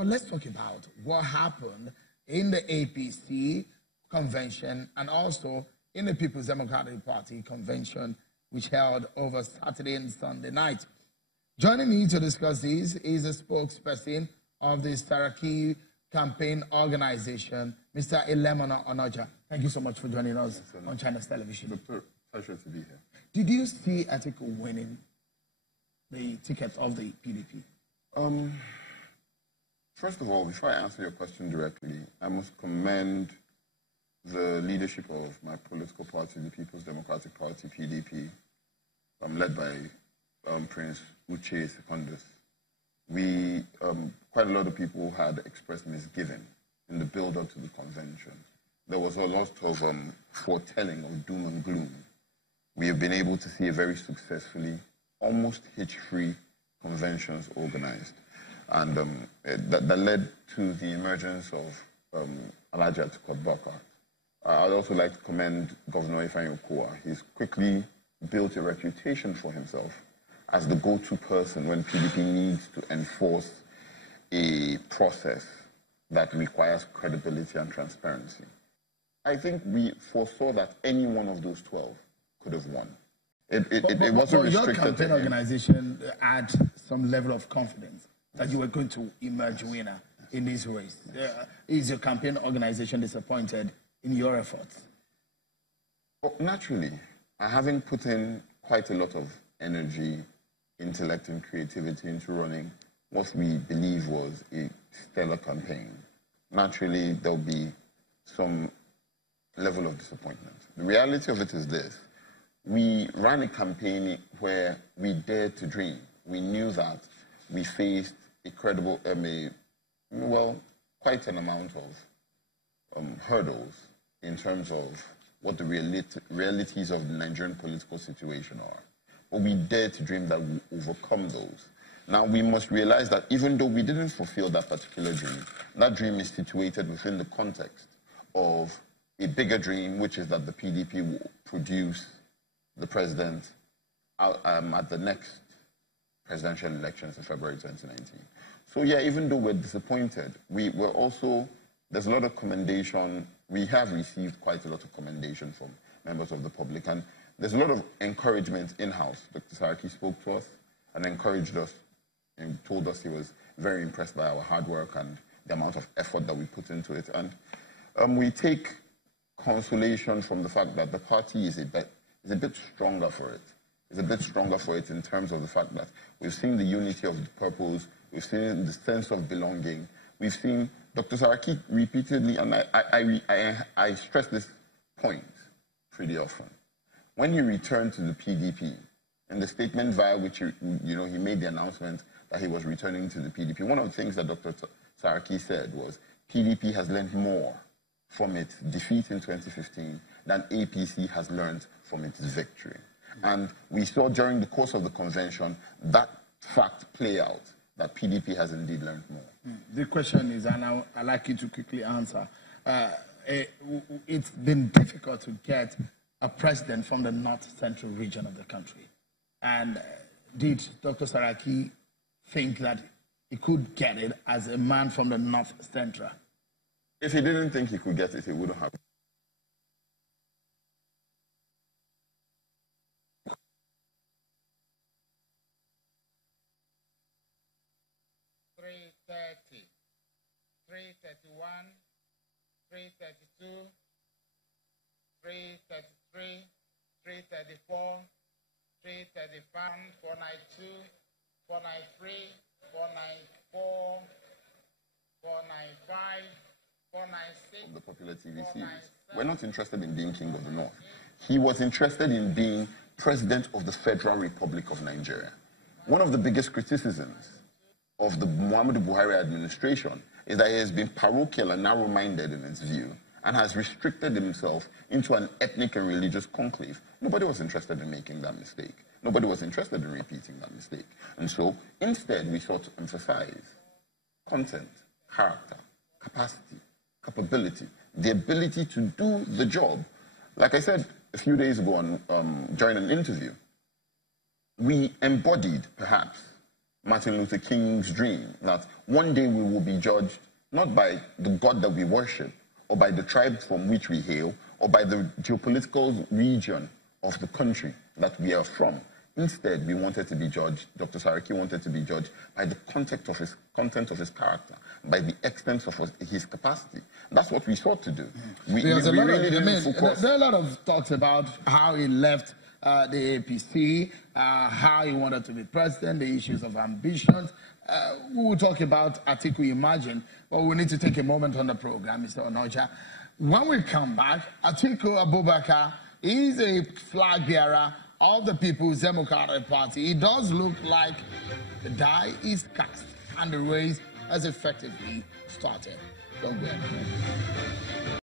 But let's talk about what happened in the APC convention and also in the People's Democratic Party convention, which held over Saturday and Sunday night. Joining me to discuss this is a spokesperson of the Saraki campaign organization, Mr. Ilemona Onoja. Thank you so much for joining us on China's television. It's a pleasure to be here. Did you see Atiku winning the ticket of the PDP? First of all, before I answer your question directly, I must commend the leadership of my political party, the People's Democratic Party, PDP, led by Prince Uche Secondus. We, quite a lot of people had expressed misgiving in the build-up to the convention. There was a lot of foretelling of doom and gloom. We have been able to see a very successfully, almost hitch-free conventions organized. And that led to the emergence of Alhaji Atiku Abubakar. I'd also like to commend Governor Ifeanyi Okowa. He's quickly built a reputation for himself as the go-to person when PDP needs to enforce a process that requires credibility and transparency. I think we foresaw that any one of those 12 could have won. It wasn't restricted. Your campaign organization had some level of confidence that you were going to emerge winner in this race. Is your campaign organization disappointed in your efforts? Well, naturally, having put in quite a lot of energy, intellect, and creativity into running what we believe was a stellar campaign, naturally there'll be some level of disappointment. The reality of it is this: we ran a campaign where we dared to dream. We knew that we faced a credible, quite an amount of hurdles in terms of what the realities of the Nigerian political situation are. But we dared to dream that we overcome those. Now, we must realize that even though we didn't fulfill that particular dream, that dream is situated within the context of a bigger dream, which is that the PDP will produce the president at the next presidential elections in February 2019. So yeah, even though we're disappointed, there's a lot of commendation. We have received quite a lot of commendation from members of the public, and there's a lot of encouragement in-house. Dr. Saraki spoke to us and encouraged us and told us he was very impressed by our hard work and the amount of effort that we put into it. And we take consolation from the fact that the party is a bit stronger for it. It's a bit stronger for it in terms of the fact that we've seen the unity of the purpose, we've seen the sense of belonging, we've seen Dr. Saraki repeatedly, and I stress this point pretty often. When he returned to the PDP, in the statement via which he made the announcement that he was returning to the PDP, one of the things that Dr. Saraki said was PDP has learned more from its defeat in 2015 than APC has learned from its victory. And we saw during the course of the convention that fact play out, that PDP has indeed learned more. The question is, and I'd like you to quickly answer, it's been difficult to get a president from the north-central region of the country. And did Dr. Saraki think that he could get it as a man from the north-central? If he didn't think he could get it, he wouldn't have. $330, $331, $332, $333, $334, $335, $492, $493, $494, $495, $496. The popular TV series. We're not interested in being king of the north. He was interested in being president of the Federal Republic of Nigeria. One of the biggest criticisms of the Muhammadu Buhari administration is that he has been parochial and narrow-minded in its view and has restricted himself into an ethnic and religious conclave. Nobody was interested in making that mistake. Nobody was interested in repeating that mistake. And so, instead, we sought to emphasize content, character, capacity, capability, the ability to do the job. Like I said a few days ago during an interview, we embodied, perhaps, Martin Luther King's dream that one day we will be judged not by the God that we worship, or by the tribe from which we hail, or by the geopolitical region of the country that we are from. Instead, we wanted to be judged, Dr. Saraki wanted to be judged by the content of his character, by the extent of his capacity. That's what we sought to do. There are a lot of talks about how he left the APC, how he wanted to be president, the issues of ambitions. We will talk about Atiku Imagine, but we need to take a moment on the program, Mr. Onoja. When we come back, Atiku Abubakar is a flag bearer of the People's Democratic Party. It does look like the die is cast and the race has effectively started. Don't go ahead.